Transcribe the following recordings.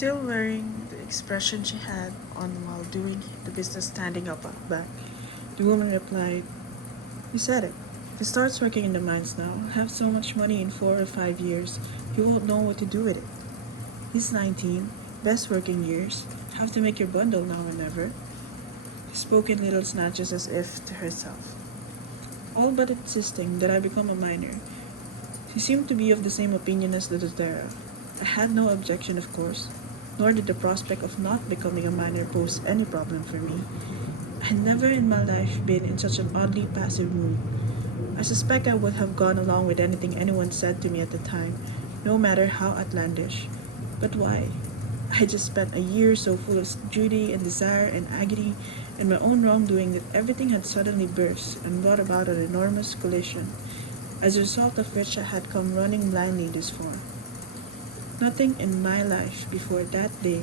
Still wearing the expression she had on while doing the business standing up back. The woman replied, "You said it. If it starts working in the mines now, have so much money in 4 or 5 years, you won't know what to do with it. He's 19, best working years, have to make your bundle now and never." She spoke in little snatches as if to herself, all but insisting that I become a miner. She seemed to be of the same opinion as the doTERRA. I had no objection, of course, nor did the prospect of not becoming a miner pose any problem for me. I had never in my life been in such an oddly passive mood. I suspect I would have gone along with anything anyone said to me at the time, no matter how outlandish. But why? I had just spent a year so full of duty and desire and agony and my own wrongdoing that everything had suddenly burst and brought about an enormous collision, as a result of which I had come running blindly this far. Nothing in my life before that day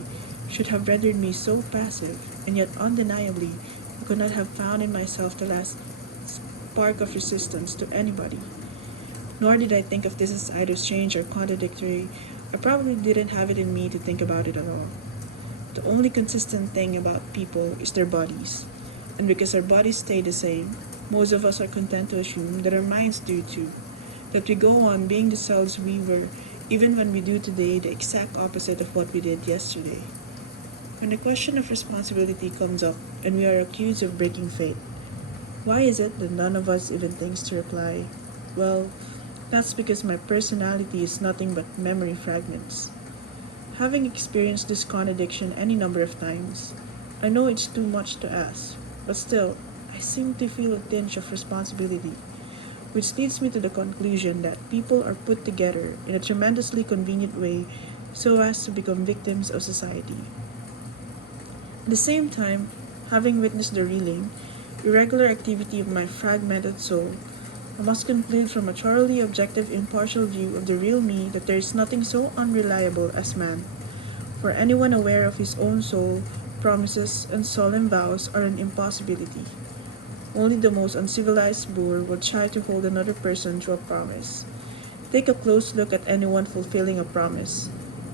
should have rendered me so passive, and yet undeniably I could not have found in myself the last spark of resistance to anybody. Nor did I think of this as either strange or contradictory. I probably didn't have it in me to think about it at all. The only consistent thing about people is their bodies. And because our bodies stay the same, most of us are content to assume that our minds do too. That we go on being the selves we were, even when we do today the exact opposite of what we did yesterday. When the question of responsibility comes up and we are accused of breaking faith, why is it that none of us even thinks to reply, "Well, that's because my personality is nothing but memory fragments"? Having experienced this contradiction any number of times, I know it's too much to ask, but still, I seem to feel a tinge of responsibility, which leads me to the conclusion that people are put together in a tremendously convenient way so as to become victims of society. At the same time, having witnessed the reeling, irregular activity of my fragmented soul, I must conclude from a thoroughly objective, impartial view of the real me that there is nothing so unreliable as man. For anyone aware of his own soul, promises and solemn vows are an impossibility. Only the most uncivilized boor will try to hold another person to a promise. Take a close look at anyone fulfilling a promise,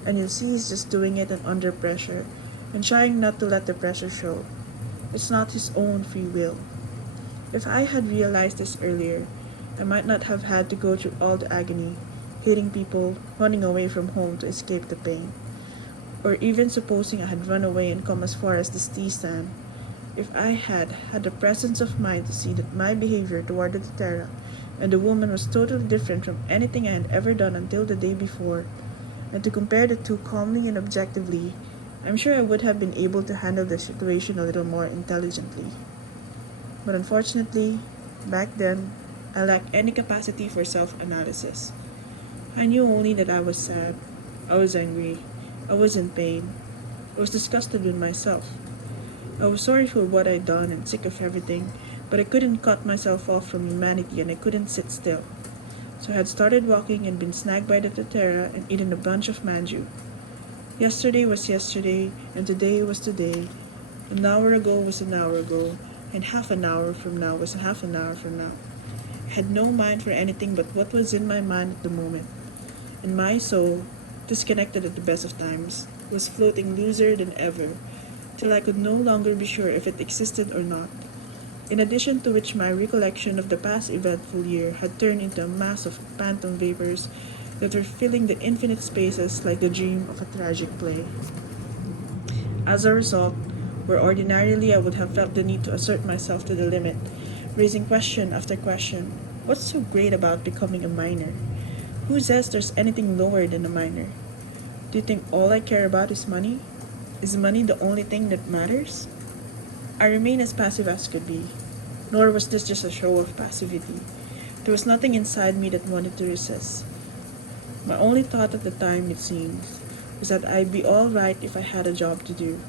and you'll see he's just doing it under pressure, and trying not to let the pressure show. It's not his own free will. If I had realized this earlier, I might not have had to go through all the agony, hating people, running away from home to escape the pain. Or even supposing I had run away and come as far as this tea stand. If I had had the presence of mind to see that my behavior toward the doTERRA and the woman was totally different from anything I had ever done until the day before, and to compare the two calmly and objectively, I'm sure I would have been able to handle the situation a little more intelligently. But unfortunately, back then, I lacked any capacity for self-analysis. I knew only that I was sad, I was angry, I was in pain, I was disgusted with myself. I was sorry for what I'd done and sick of everything, but I couldn't cut myself off from humanity and I couldn't sit still. So I had started walking and been snagged by the doTERRA and eaten a bunch of manju. Yesterday was yesterday, and today was today. An hour ago was an hour ago, and half an hour from now was half an hour from now. I had no mind for anything but what was in my mind at the moment, and my soul, disconnected at the best of times, was floating looser than ever, till I could no longer be sure if it existed or not. In addition to which my recollection of the past eventful year had turned into a mass of phantom vapors that were filling the infinite spaces like the dream of a tragic play. As a result, where ordinarily I would have felt the need to assert myself to the limit, raising question after question, what's so great about becoming a miner? Who says there's anything lower than a miner? Do you think all I care about is money? Is money the only thing that matters? I remained as passive as could be, nor was this just a show of passivity. There was nothing inside me that wanted to resist. My only thought at the time, it seems, was that I'd be all right if I had a job to do.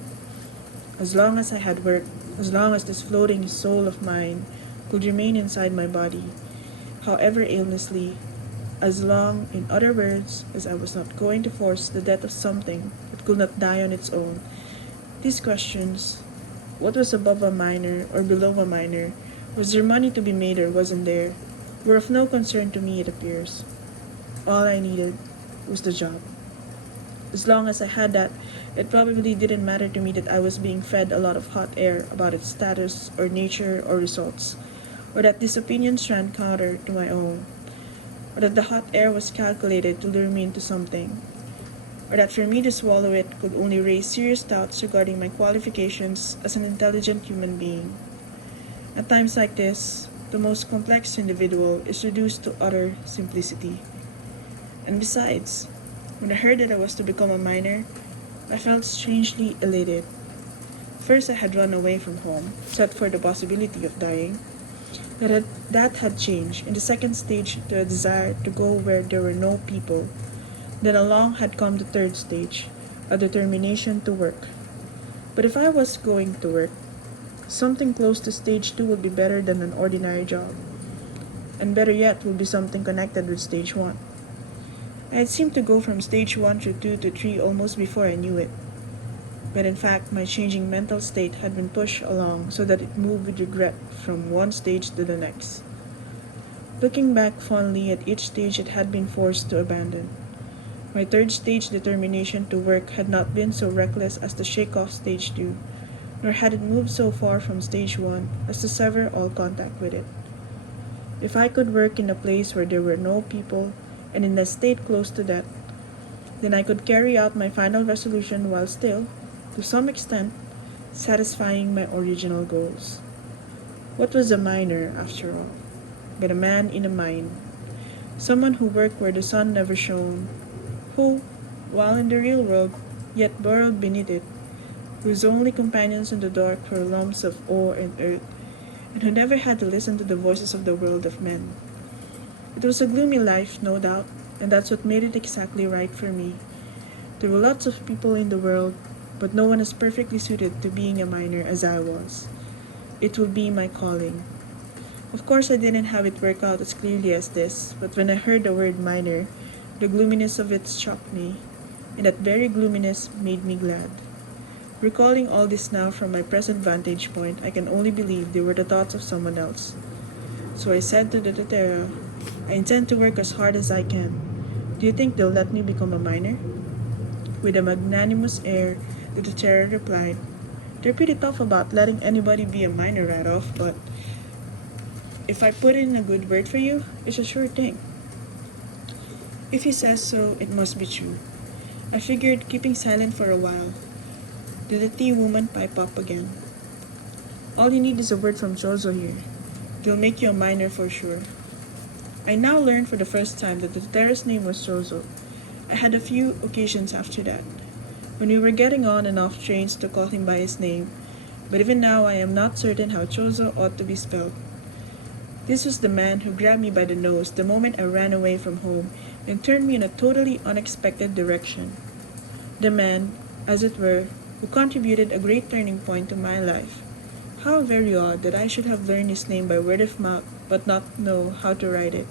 As long as I had work, as long as this floating soul of mine could remain inside my body, however aimlessly, as long, in other words, as I was not going to force the death of something that could not die on its own. These questions, what was above a miner or below a miner, was there money to be made or wasn't there, were of no concern to me, it appears. All I needed was the job. As long as I had that, it probably didn't matter to me that I was being fed a lot of hot air about its status or nature or results, or that these opinions ran counter to my own, or that the hot air was calculated to lure me into something, or that for me to swallow it could only raise serious doubts regarding my qualifications as an intelligent human being. At times like this, the most complex individual is reduced to utter simplicity. And besides, when I heard that I was to become a miner, I felt strangely elated. First, I had run away from home, set for the possibility of dying. That had changed in the second stage to a desire to go where there were no people. Then along had come the third stage, a determination to work. But if I was going to work, something close to stage 2 would be better than an ordinary job. And better yet would be something connected with stage 1. I had seemed to go from stage 1 through 2 to 3 almost before I knew it. But in fact, my changing mental state had been pushed along so that it moved with regret from one stage to the next. Looking back fondly at each stage it had been forced to abandon. My third stage determination to work had not been so reckless as to shake off stage 2, nor had it moved so far from stage 1 as to sever all contact with it. If I could work in a place where there were no people, and in a state close to death, then I could carry out my final resolution while still, to some extent, satisfying my original goals. What was a miner, after all, but a man in a mine? Someone who worked where the sun never shone, who, while in the real world, yet burrowed beneath it, whose only companions in the dark were lumps of ore and earth, and who never had to listen to the voices of the world of men. It was a gloomy life, no doubt, and that's what made it exactly right for me. There were lots of people in the world, but no one as perfectly suited to being a miner as I was. It would be my calling. Of course, I didn't have it work out as clearly as this, but when I heard the word miner, the gloominess of it struck me, and that very gloominess made me glad. Recalling all this now from my present vantage point, I can only believe they were the thoughts of someone else. So I said to the Dotera, I intend to work as hard as I can. Do you think they'll let me become a miner? With a magnanimous air, the Dotera replied, they're pretty tough about letting anybody be a miner right off, but if I put in a good word for you, it's a sure thing. If he says so, it must be true. I figured, keeping silent for a while. Did the tea woman pipe up again? All you need is a word from Chozo here. They'll make you a miner for sure. I now learned for the first time that the terrace name was Chozo. I had a few occasions after that, when we were getting on and off trains to call him by his name, but even now I am not certain how Chozo ought to be spelled. This was the man who grabbed me by the nose the moment I ran away from home and turned me in a totally unexpected direction. The man, as it were, who contributed a great turning point to my life. How very odd that I should have learned his name by word of mouth but not know how to write it.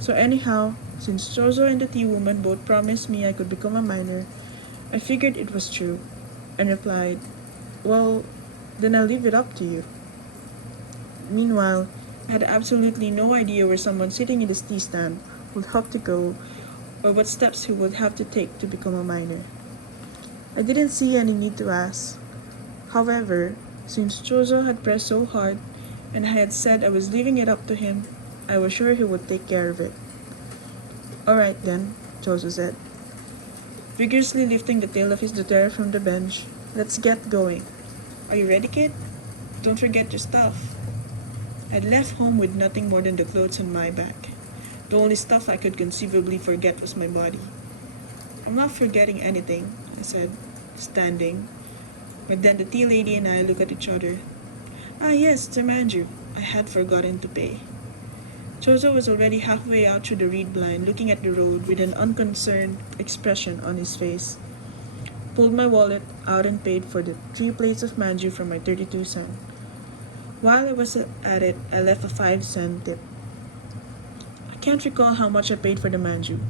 So anyhow, since Chozo and the tea woman both promised me I could become a miner, I figured it was true, and replied, well, then I'll leave it up to you. Meanwhile, I had absolutely no idea where someone sitting in this tea stand would have to go, or what steps he would have to take to become a miner. I didn't see any need to ask. However, since Chozo had pressed so hard, and I had said I was leaving it up to him, I was sure he would take care of it. Alright then, Chozo said, vigorously lifting the tail of his doTERRA from the bench. Let's get going. Are you ready, kid? Don't forget your stuff. I'd left home with nothing more than the clothes on my back. The only stuff I could conceivably forget was my body. I'm not forgetting anything, I said, standing. But then the tea lady and I looked at each other. Ah yes, it's a manju. I had forgotten to pay. Chozo was already halfway out through the reed blind, looking at the road with an unconcerned expression on his face. Pulled my wallet out and paid for the 3 plates of manju from my 32 cents. While I was at it, I left a 5-cent tip. I can't recall how much I paid for the manju,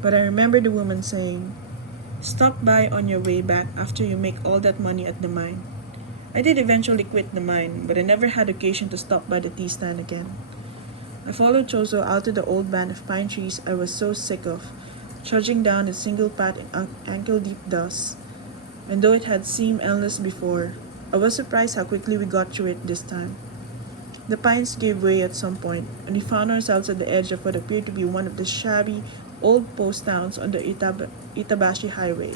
but I remember the woman saying, stop by on your way back after you make all that money at the mine. I did eventually quit the mine, but I never had occasion to stop by the tea stand again. I followed Chozo out to the old band of pine trees I was so sick of, trudging down the single path in ankle-deep dust. And though it had seemed endless before, I was surprised how quickly we got through it this time. The pines gave way at some point, and we found ourselves at the edge of what appeared to be one of the shabby, old post towns on the Itabashi Highway.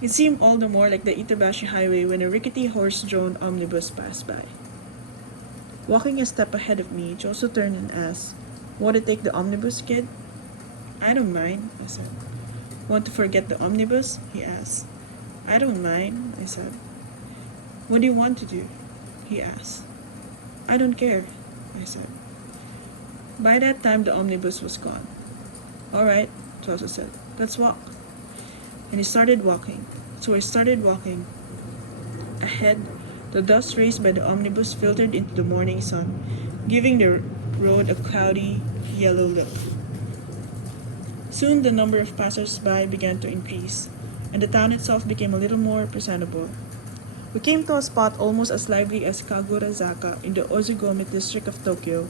It seemed all the more like the Itabashi Highway when a rickety horse-drawn omnibus passed by. Walking a step ahead of me, Joso turned and asked, "Want to take the omnibus, kid?" "I don't mind," I said. "Want to forget the omnibus?" he asked. "I don't mind," I said. "What do you want to do?" he asked. "I don't care," I said. By that time, the omnibus was gone. "All right," Joso said. "Let's walk." And he started walking. So I started walking. Ahead, the dust raised by the omnibus filtered into the morning sun, giving the road a cloudy, yellow look. Soon the number of passers-by began to increase, and the town itself became a little more presentable. We came to a spot almost as lively as Kagurazaka in the Ozugome district of Tokyo.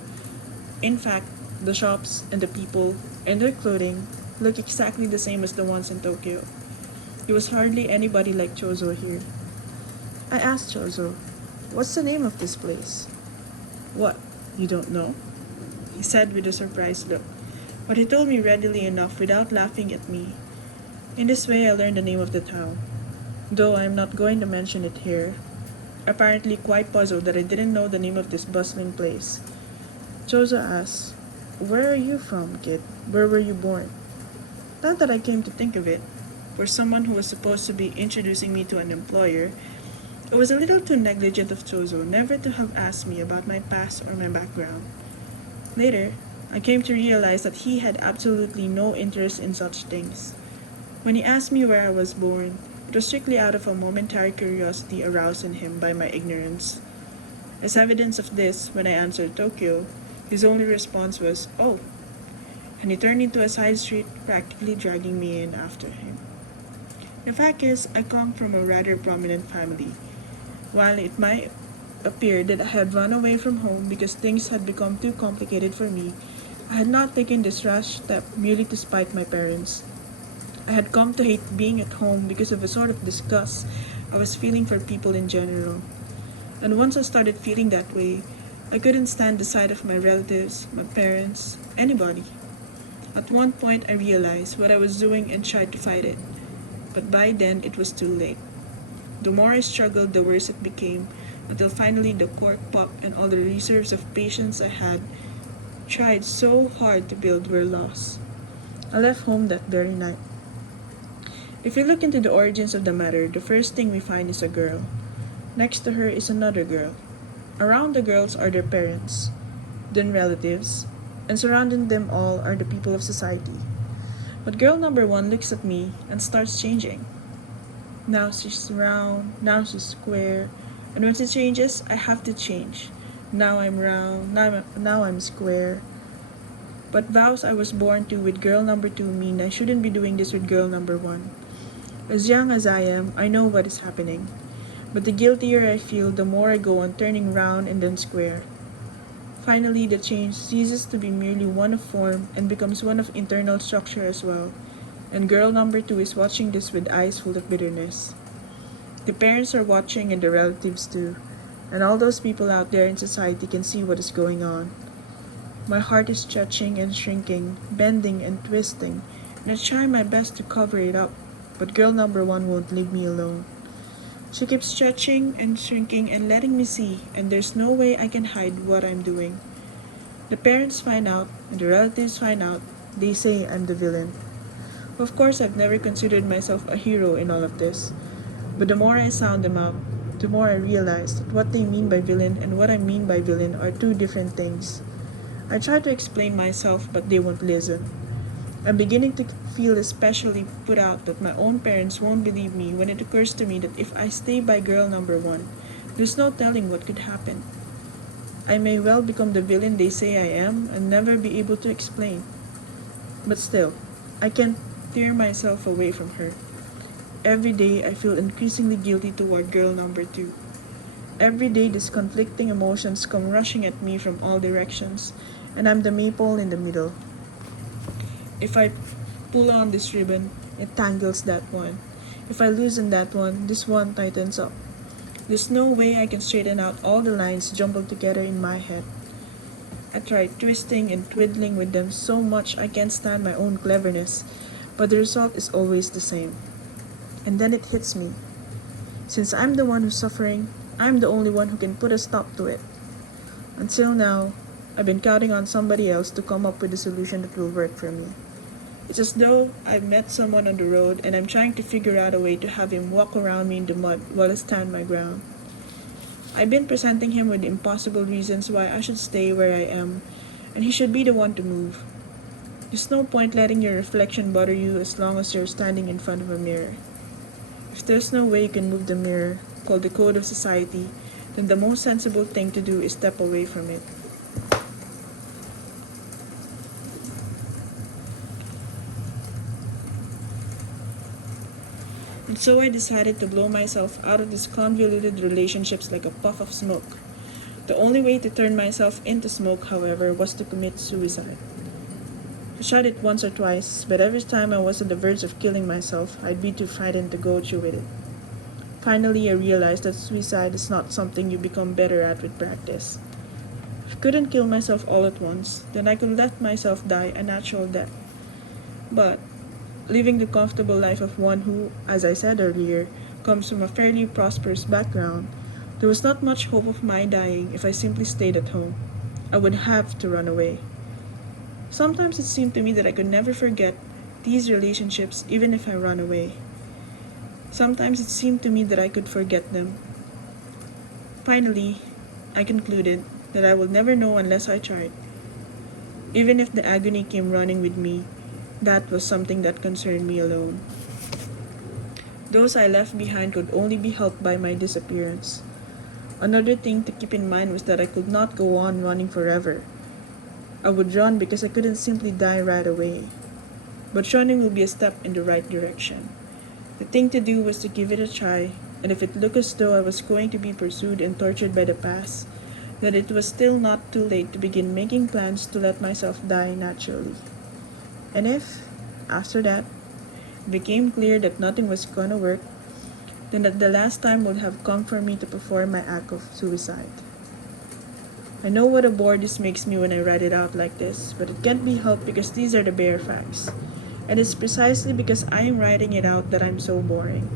In fact, the shops and the people and their clothing looked exactly the same as the ones in Tokyo. There was hardly anybody like Chozo here. I asked Chozo, "What's the name of this place?" "What, you don't know?" he said with a surprised look. But he told me readily enough without laughing at me. In this way I learned the name of the town, though I am not going to mention it here, apparently quite puzzled that I didn't know the name of this bustling place. Chozo asked, "Where are you from, kid? Where were you born?" Not that I came to think of it, for someone who was supposed to be introducing me to an employer, it was a little too negligent of Chozo never to have asked me about my past or my background. Later, I came to realize that he had absolutely no interest in such things. When he asked me where I was born, it was strictly out of a momentary curiosity aroused in him by my ignorance. As evidence of this, when I answered Tokyo, his only response was, "Oh," and he turned into a side street, practically dragging me in after him. The fact is, I come from a rather prominent family. While it might appear that I had run away from home because things had become too complicated for me, I had not taken this rash step merely to spite my parents. I had come to hate being at home because of a sort of disgust I was feeling for people in general. And once I started feeling that way, I couldn't stand the sight of my relatives, my parents, anybody. At one point I realized what I was doing and tried to fight it. But by then it was too late. The more I struggled, the worse it became, until finally the cork popped and all the reserves of patience I had tried so hard to build were lost. I left home that very night. If we look into the origins of the matter, the first thing we find is a girl. Next to her is another girl. Around the girls are their parents, then relatives, and surrounding them all are the people of society. But girl number one looks at me and starts changing. Now she's round, now she's square, and when she changes, I have to change. Now I'm round, now I'm square. But vows I was born to with girl number two mean I shouldn't be doing this with girl number one. As young as I am, I know what is happening. But the guiltier I feel, the more I go on turning round and then square. Finally, the change ceases to be merely one of form and becomes one of internal structure as well. And girl number two is watching this with eyes full of bitterness. The parents are watching and the relatives too. And all those people out there in society can see what is going on. My heart is stretching and shrinking, bending and twisting, and I try my best to cover it up, but girl number one won't leave me alone. She keeps stretching and shrinking and letting me see, and there's no way I can hide what I'm doing. The parents find out, and the relatives find out. They say I'm the villain. Of course, I've never considered myself a hero in all of this, but the more I sound them out, the more I realize that what they mean by villain and what I mean by villain are two different things. I try to explain myself, but they won't listen. I'm beginning to feel especially put out that my own parents won't believe me when it occurs to me that if I stay by girl number one, there's no telling what could happen. I may well become the villain they say I am and never be able to explain. But still, I can't tear myself away from her. Every day I feel increasingly guilty toward girl number two. Every day these conflicting emotions come rushing at me from all directions, and I'm the maypole in the middle. If I pull on this ribbon, it tangles that one. If I loosen that one, this one tightens up. There's no way I can straighten out all the lines jumbled together in my head. I tried twisting and twiddling with them so much I can't stand my own cleverness, but the result is always the same. And then it hits me. Since I'm the one who's suffering, I'm the only one who can put a stop to it. Until now, I've been counting on somebody else to come up with a solution that will work for me. It's as though I've met someone on the road and I'm trying to figure out a way to have him walk around me in the mud while I stand my ground. I've been presenting him with impossible reasons why I should stay where I am, and he should be the one to move. There's no point letting your reflection bother you as long as you're standing in front of a mirror. If there's no way you can move the mirror, called the code of society, then the most sensible thing to do is step away from it. And so I decided to blow myself out of these convoluted relationships like a puff of smoke. The only way to turn myself into smoke, however, was to commit suicide. I tried it once or twice, but every time I was on the verge of killing myself, I'd be too frightened to go through with it. Finally, I realized that suicide is not something you become better at with practice. If I couldn't kill myself all at once, then I could let myself die a natural death. But living the comfortable life of one who, as I said earlier, comes from a fairly prosperous background, there was not much hope of my dying if I simply stayed at home. I would have to run away. Sometimes it seemed to me that I could never forget these relationships even if I ran away. Sometimes it seemed to me that I could forget them. Finally, I concluded that I will never know unless I tried. Even if the agony came running with me, that was something that concerned me alone. Those I left behind could only be helped by my disappearance. Another thing to keep in mind was that I could not go on running forever. I would run because I couldn't simply die right away. But running will be a step in the right direction. The thing to do was to give it a try, and if it looked as though I was going to be pursued and tortured by the past, then it was still not too late to begin making plans to let myself die naturally. And if, after that, it became clear that nothing was gonna work, then that the last time would have come for me to perform my act of suicide. I know what a bore this makes me when I write it out like this, but it can't be helped because these are the bare facts. And it's precisely because I am writing it out that I'm so boring.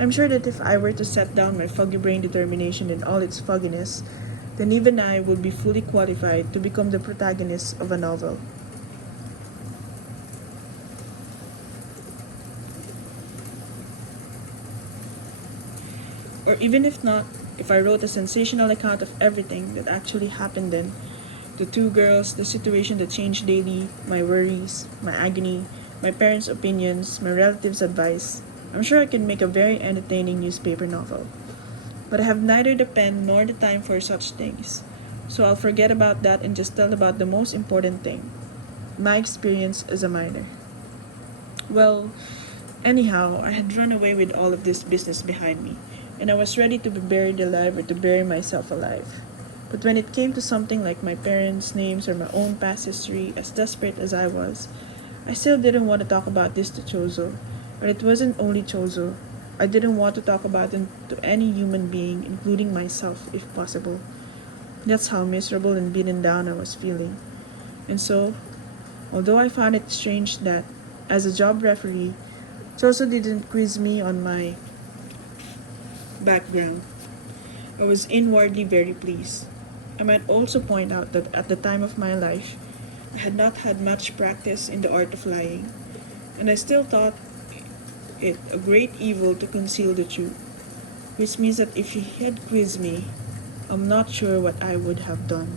I'm sure that if I were to set down my foggy brain determination in all its fogginess, then even I would be fully qualified to become the protagonist of a novel. Or even if not, if I wrote a sensational account of everything that actually happened then, the two girls, the situation that changed daily, my worries, my agony, my parents' opinions, my relatives' advice, I'm sure I could make a very entertaining newspaper novel. But I have neither the pen nor the time for such things, so I'll forget about that and just tell about the most important thing, my experience as a minor. Well, anyhow, I had run away with all of this business behind me, and I was ready to be buried alive or to bury myself alive. But when it came to something like my parents' names or my own past history, as desperate as I was, I still didn't want to talk about this to Chozo. But it wasn't only Chozo. I didn't want to talk about it to any human being, including myself, if possible. That's how miserable and beaten down I was feeling. And so, although I found it strange that, as a job referee, Chozo didn't quiz me on my background, I was inwardly very pleased. I might also point out that at the time of my life, I had not had much practice in the art of lying, and I still thought it a great evil to conceal the truth, which means that if he had quizzed me, I'm not sure what I would have done.